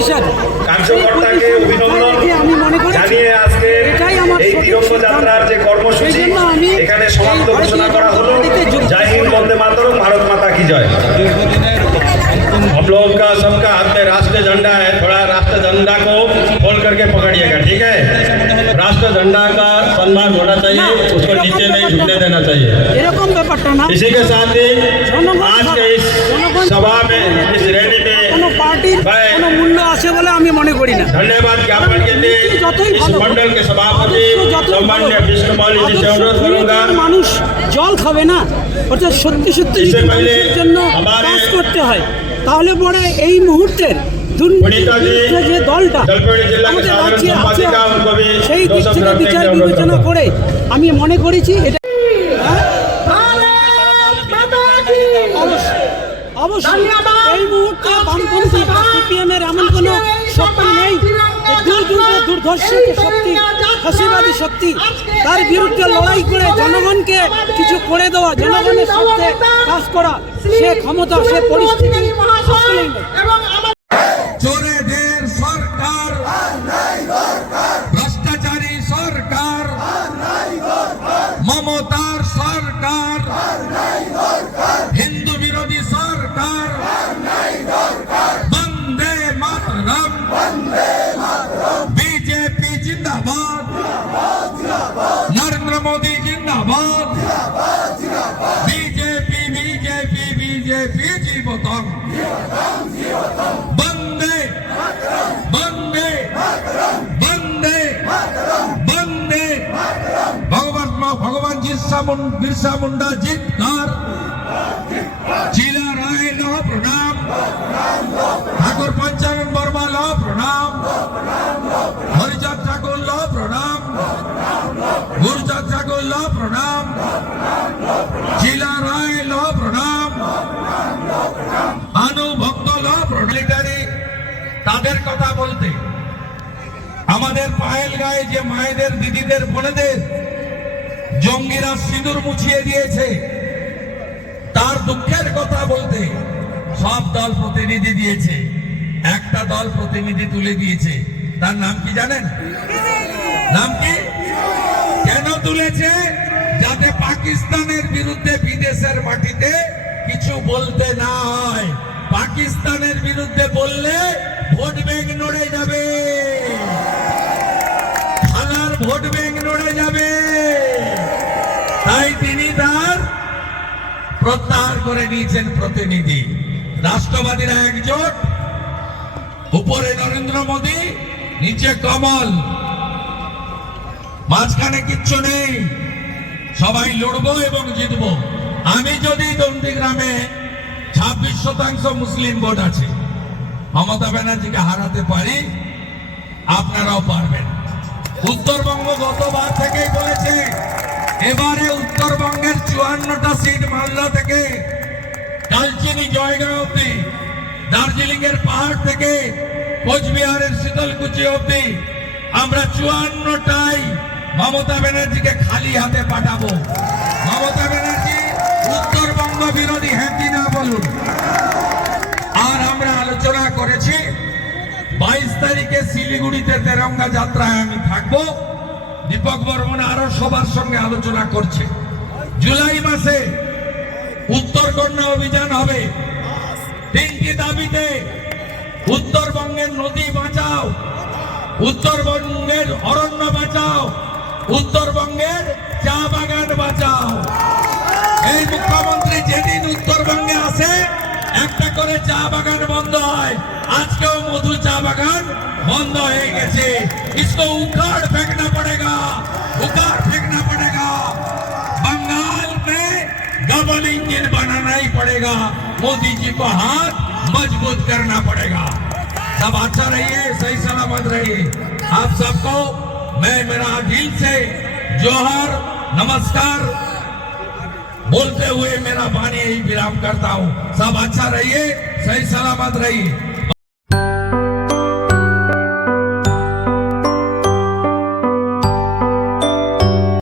পরিষদ কার্যকর্তাকে অভিনন্দন আমি মনে করি জানিয়ে আজকে এটাই আমার এই তিরঙ্গ যাত্রার যে কর্মসূচি এখানে সমাপ্ত ঘোষণা করা হলো। জয় হিন্দ, বন্দে मातरम, भारत माता की जय। हम लोग का सबका हाथ में राष्ट्रीय झंडा है, थोड़ा राष्ट्रीय झंडा को खोल करके पकड़िएगा, ठीक है। राष्ट्रीय झंडा का सम्मान होना चाहिए, उसको नीचे नहीं झुकने देना चाहिए। এরকম ব্যাপারটা না। इसी के साथ ही आज के इस सभा में, इस रैली में কোনো পার্টির কোনো মূল্য আছে বলে আমি মনে করি না। धन्यवाद ज्ञापन के लिए इस मंडल के सभापति सम्मान्य विष्णुपाल जी से अनुरोध करूंगा। মানুষ জল খাবে না, অর্থাৎ সত্যি সত্যি মানুষের জন্য কাজ করতে হয়, তাহলে পরে এই মুহূর্তের যে দলটা আমাদের রাজ্যে আছে সেই দিক থেকে বিচার বিবেচনা করে আমি মনে করেছি এটা অবশ্যই এই মুহূর্তে বামপন্থী সিপিএমের এমন কোনো শক্তি নেই যে দুর্ধর্ষিত শক্তি, ফাঁসিবাদী শক্তি, তার বিরুদ্ধে লড়াই করে জনগণকে কিছু করে দেওয়া, জনগণের সাথে কাজ করা, সে ক্ষমতা, সে পরিস্থিতি আসলেই নেই। চোরেদের সরকার, ভ্রষ্টাচারী সরকার, মমতার সরকার, হিন্দু বিরোধী সরকার, বন্দে মাতরম, বিজেপি জিন্দাবাদ, নরেন্দ্র মোদী জিন্দাবাদ, বিজেপি বিজেপি বিজেপি জীবতম, বন্দে বন্দে বন্দে বন্দে ভগবান बिरसा मुंडा जितकार, जिला राय लो प्रणाम, ठाकुर पंचानन वर्मा लो प्रणाम, हरिचांद ठाकुर लो प्रणाम, गुरचांद ठाकुर लो प्रणाम, जिला राय लो प्रणाम, अनुभक्त लो मिलिटारी তাদের কথা বলতে আমাদের পায়েল গায়ে যে মায়েদের, দিদিদের, বোনেদের জঙ্গিরা সিঁদুর মুছিয়ে দিয়েছে, তার দুঃখের কথা বলতে সব দল প্রতিনিধি দিয়েছে, একটা দল প্রতিনিধি তুলে দিয়েছে। তার নাম কি জানেন? নাম কি? কেন তুলেছে? যাতে পাকিস্তানের বিরুদ্ধে বিদেশের মাটিতে কিছু বলতে না হয়। পাকিস্তানের বিরুদ্ধে বললে ভোট ব্যাংক নড়ে যাবে, থানার ভোট ব্যাংক নড়ে যাবে। তাই তিনি তার প্রত্যাহার করে নিয়েছেন প্রতিনিধি। রাষ্ট্রবাদীরা একজোট, উপরে নরেন্দ্র মোদী, নিচে কমল, মাঝখানে কিচ্ছু নেই। সবাই লড়বো এবং জিতবো। আমি যদি নন্দীগ্রামে 26% মুসলিম ভোট আছে, মমতা ব্যানার্জিকে হারাতে পারি, আপনারাও পারবেন। উত্তরবঙ্গ গতবার থেকেই বলেছে, এবারে উত্তরবঙ্গের 54টা সিট মালদা থেকে কালচিনি জয়গাঁও অব্দি, দার্জিলিং এর পাহাড় থেকে কোচবিহারের শীতলকুচি অব্দি আমরা 54টাই মমতা ব্যানার্জিকে খালি হাতে পাঠাবো। মমতা ব্যানার্জি উত্তরবঙ্গ বিরোধী, হ্যাঁ কি না বলুন। আর আমরা আলোচনা করেছি 22 তারিখে শিলিগুড়িতে তেরঙ্গা যাত্রায় আমি থাকবো। দীপক বর্মন আরো সবার সঙ্গে আলোচনা করছে। জুলাই মাসে উত্তরকন্যা অভিযান হবে। 3টি দাবিতে, উত্তরবঙ্গের নদী বাঁচাও, উত্তরবঙ্গের অরণ্য বাঁচাও, উত্তরবঙ্গের চা বাগান বাঁচাও। এই মুখ্যমন্ত্রী যেদিন উত্তরবঙ্গে আসে একটা করে চা বাগান বন্ধ হয়। আজকেও মধু চা বাগান বন্ধ হয়ে গেছে। इसको उखाड़ फेंकना पड़ेगा, उखाड़ फेंकना पड़ेगा। बंगाल में डबल इंजन बनाना ही पड़ेगा। मोदी जी को हाथ मजबूत करना पड़ेगा। सब अच्छा रहिए, सही सलामत रहिए। आप सबको मैं मेरा दिल से जोहर, नमस्कार बोलते हुए मेरा वाणी यही विराम करता हूँ। सब अच्छा रहिए, सही सलामत रहिए।